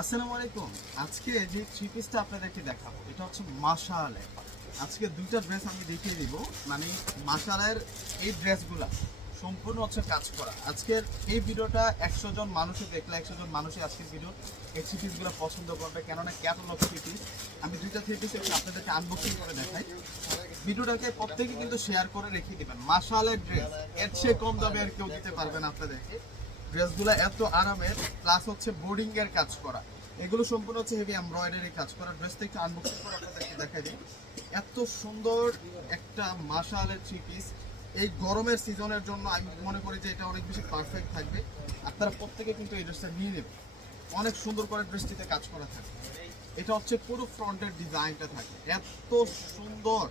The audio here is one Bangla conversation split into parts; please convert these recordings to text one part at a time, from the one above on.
আসসালামু আলাইকুম। আজকে যে থ্রি পিসটা আপনাদেরকে দেখাবো এটা হচ্ছে মাশাআল্লাহ। আজকে দুইটা ড্রেস আমি দেখিয়ে দিব। মানে মাশাআল্লাহর এই ড্রেসগুলা সম্পূর্ণ হচ্ছে কাজ করা। আজকের এই ভিডিওটা 100 জন মানুষে দেখলে 100 জন মানুষই আজকের ভিডিও এই থ্রি পিসগুলো পছন্দ করবে, কেননা ক্যাটালগ থ্রি পিস। আমি দুইটা থ্রি পিস আপনাদেরকে আনবক্সিং করে দেখাই। ভিডিওটাকে প্রত্যেকে কিন্তু শেয়ার করে রেখে দিবেন। মাশাআল্লাহর ড্রেস এর চেয়ে কম দামে আর কেউ দিতে পারবে না আপনাদেরকে। ড্রেসগুলো এত আরামের, প্লাস হচ্ছে বোর্ডিং এর কাজ করা। এগুলো সম্পূর্ণ হচ্ছে হেভি এমব্রয়ডারি কাজ করা। ড্রেসটা একটু আনবক্সিং করে আপনাদেরকে দেখাই দিই। এত সুন্দর একটা মাশাআল্লাহর থ্রি পিস এই গরমের সিজনের জন্য আমি মনে করি যে এটা অনেক বেশি পারফেক্ট থাকবে। আপনারা প্রত্যেকে কিন্তু এই ড্রেসটা নিয়ে নেবেন। অনেক সুন্দর করে ড্রেসটিতে কাজ করা থাকে। এটা হচ্ছে পুরো ফ্রন্টের ডিজাইনটা থাকে এত সুন্দর,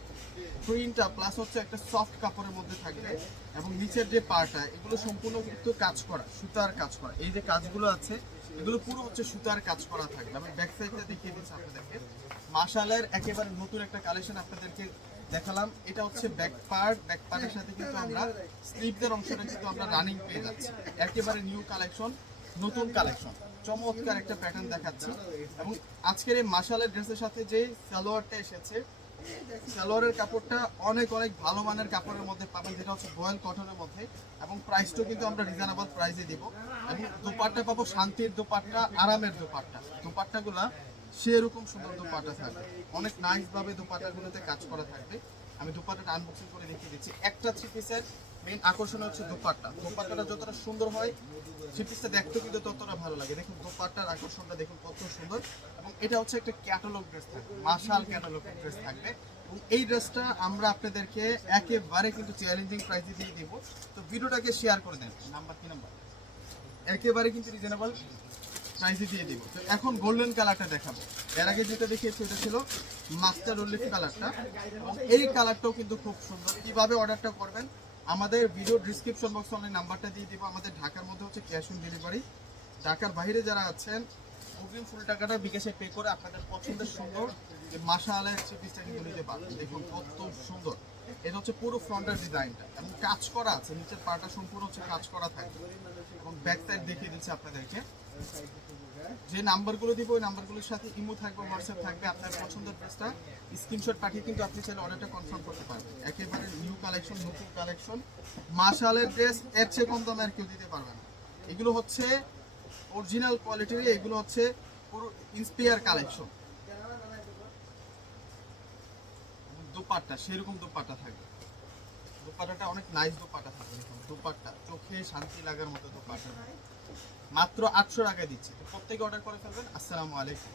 প্রিন্টটা প্লাস হচ্ছে একটা সফট কাপড়ের মধ্যে থাকবে। এবং নিচের যে পার্টটা এগুলো সম্পূর্ণ কিন্তু কাজ করা, সুতার কাজ করা। এই যে কাজগুলো আছে এগুলো পুরো হচ্ছে সুতার কাজ করা থাকবে। আমি ব্যাক সাইডটা দেখিয়ে দিচ্ছি আপনাদেরকে। মাশাআল্লাহর একেবারে নতুন একটা কালেকশন আপনাদেরকে দেখালাম। এটা হচ্ছে ব্যাক পার্ট, ব্যাক পার্টের সাথে কিন্তু আমরা স্লিভদের অংশটা কিন্তু আমরা রানিং পেয়ে যাচ্ছি। একেবারে নিউ কালেকশন, নতুন কালেকশন, চমৎকার একটা প্যাটার্ন দেখাচ্ছি। এবং আজকের এই মাশাআল্লাহর ড্রেসের সাথে যে সালোয়ারটা এসেছে, সালোয়ারের কাপড়টা অনেক অনেক ভালো মানের কাপড়ের মধ্যে পাবেন, যেটা হচ্ছে বয়েল কটনের মধ্যে। এবং প্রাইসটাও কিন্তু আমরা রিজনেবল প্রাইসে দিব। এবং দোপাট্টা পাবো শান্তির দোপাট্টা, আরামের দোপাট্টা। দোপাট্টাগুলা সেরকম সুন্দর দোপাট্টা থাকবে, অনেক নাইস ভাবে দোপাট্টাগুলোতে কাজ করা থাকবে। আমি দোপাট্টাটা আনবক্সিং করে দেখিয়ে দিচ্ছি। একটা থ্রি পিসের মেইন আকর্ষণ হচ্ছে দোপাট্টা। দোপাট্টাটা যতটা সুন্দর হয় থ্রি পিসটা দেখতেও কিন্তু ততটা ভালো লাগে। দেখুন দোপাট্টার আকর্ষণটা দেখুন কত সুন্দর। এবং এটা হচ্ছে একটা ক্যাটালগ ড্রেস থাকবে, মাশাল ক্যাটালগ ড্রেস থাকবে। এবং এই ড্রেসটা আমরা আপনাদেরকে একেবারে কিন্তু চ্যালেঞ্জিং প্রাইসে দিয়ে দিব। তো ভিডিওটাকে শেয়ার করে দেন। নাম্বার কি নাম্বার, একেবারে কিন্তু রিজনেবল প্রাইসে দিয়ে দিব। তো এখন গোল্ডেন কালারটা দেখাবো। এর আগে যেটা দেখিয়েছি এটা ছিল মাস্টার উল্লিফ কালারটা। এবং এই কালারটাও কিন্তু খুব সুন্দর। কিভাবে অর্ডারটা করবেন, আমাদের ভিডিও ডিসক্রিপশন বক্সে অনলাইন নাম্বারটা দিয়ে দিব। আমাদের ঢাকার মধ্যে হচ্ছে ক্যাশ অন ডেলিভারি। ঢাকার বাইরে যারা আছেন অগ্রিম ফুল টাকাটা বিকাশে পে করে আপনাদের পছন্দের সুন্দর মাশাআল্লাহর থ্রি পিসটা কিন্তু নিতে পারবেন। দেখুন কত সুন্দর। এটা হচ্ছে পুরো ফ্রন্টের ডিজাইনটা এবং কাজ করা আছে, নিচের পাটা সম্পূর্ণ হচ্ছে কাজ করা থাকবে। এবং ব্যাক সাইড দেখিয়ে দিচ্ছি আপনাদেরকে। যে নাম্বারগুলো দিব ওই নাম্বারগুলোর সাথে ইমো থাকবে, হোয়াটসঅ্যাপ থাকবে। আপনার পছন্দের ড্রেসটা স্ক্রিনশট পাঠিয়ে কিন্তু আপনি চাইলে অর্ডারটা কনফার্ম করতে পারবেন। একেবারে নিউ কালেকশন, নতুন কালেকশন, মাশাআল্লাহর ড্রেস এর চেয়ে কম দামে আর কেউ দিতে পারবে না। এগুলো হচ্ছে অরিজিনাল কোয়ালিটির, এগুলো হচ্ছে পুরো ইন্সপায়ার কালেকশন। দোপাট্টা সেরকম দোপাট্টা থাকবে। দোপাট্টাটা অনেক নাইস দোপাট্টা থাকবে। দেখুন দোপাট্টা চোখে শান্তি লাগার মতো দোপাট্টা। মাত্র 800 টাকায় দিচ্ছি। তো প্রত্যেকে অর্ডার করে ফেলবেন। আসসালামু আলাইকুম।